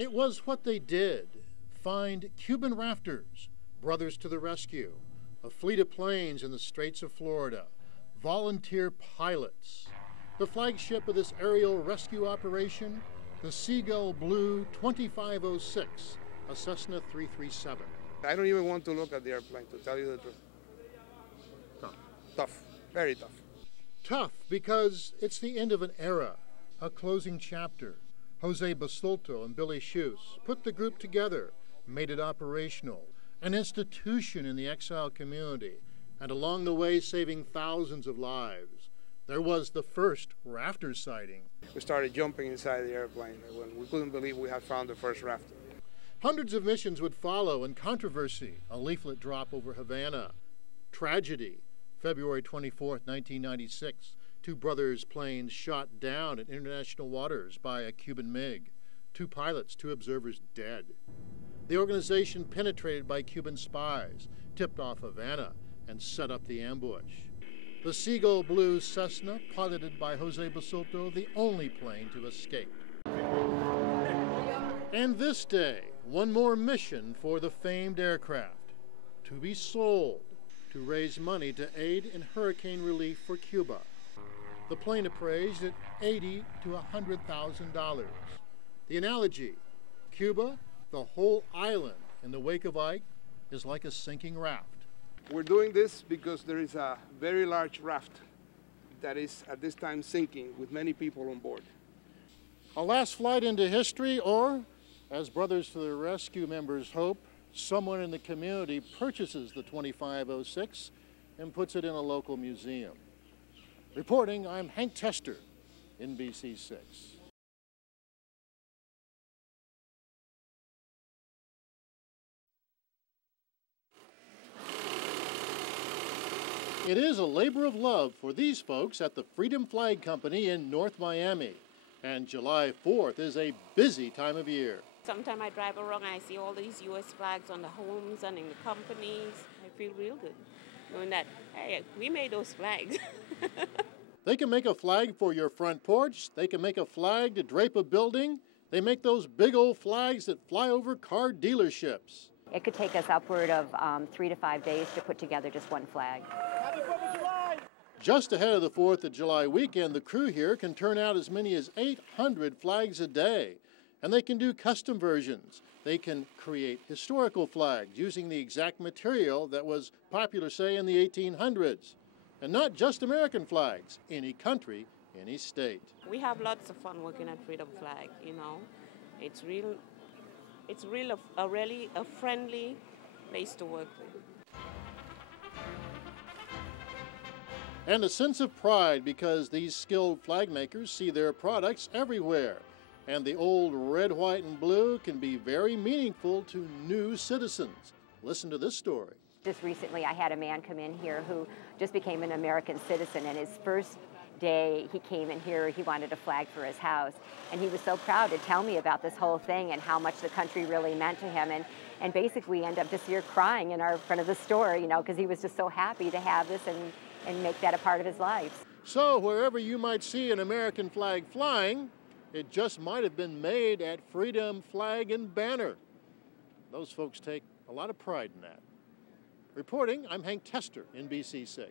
It was what they did. Find Cuban rafters, brothers to the rescue, a fleet of planes in the Straits of Florida, volunteer pilots. The flagship of this aerial rescue operation, the Seagull Blue 2506, a Cessna 337. I don't even want to look at the airplane, to tell you the truth. Tough. Tough, very tough. Tough because it's the end of an era, a closing chapter. Jose Basulto and Billy Schuss put the group together, made it operational, an institution in the exile community, and along the way saving thousands of lives. There was the first rafter sighting. We started jumping inside the airplane when we couldn't believe we had found the first rafter. Hundreds of missions would follow, and controversy, a leaflet drop over Havana. Tragedy, February 24th, 1996. 2 brothers' planes shot down in international waters by a Cuban MiG. 2 pilots, 2 observers dead. The organization penetrated by Cuban spies, tipped off Havana, and set up the ambush. The Seagull Blue Cessna, piloted by Jose Basulto, the only plane to escape. And this day, one more mission for the famed aircraft, to be sold to raise money to aid in hurricane relief for Cuba. The plane appraised at $80,000 to $100,000. The analogy, Cuba, the whole island in the wake of Ike, is like a sinking raft. We're doing this because there is a very large raft that is at this time sinking with many people on board. A last flight into history, or, as Brothers to the Rescue members hope, someone in the community purchases the 2506 and puts it in a local museum. Reporting, I'm Hank Tester, NBC6. It is a labor of love for these folks at the Freedom Flag Company in North Miami. And July 4th is a busy time of year. Sometimes I drive around and I see all these U.S. flags on the homes and in the companies. I feel real good knowing that, hey, we made those flags. They can make a flag for your front porch. They can make a flag to drape a building. They make those big old flags that fly over car dealerships. It could take us upward of 3 to 5 days to put together just one flag. Happy 4th of July! Just ahead of the 4th of July weekend, the crew here can turn out as many as 800 flags a day. And they can do custom versions. They can create historical flags using the exact material that was popular, say, in the 1800s. And not just American flags, any country, any state. We have lots of fun working at Freedom Flag, you know. It's really a friendly place to work with. And a sense of pride because these skilled flag makers see their products everywhere. And the old red, white, and blue can be very meaningful to new citizens. Listen to this story. Just recently I had a man come in here who just became an American citizen, and his first day he came in here, he wanted a flag for his house. And he was so proud to tell me about this whole thing and how much the country really meant to him. And basically we end up just here crying in our front of the store, you know, because he was just so happy to have this and make that a part of his life. So wherever you might see an American flag flying, it just might have been made at Freedom Flag and Banner. Those folks take a lot of pride in that. Reporting, I'm Hank Tester, NBC6.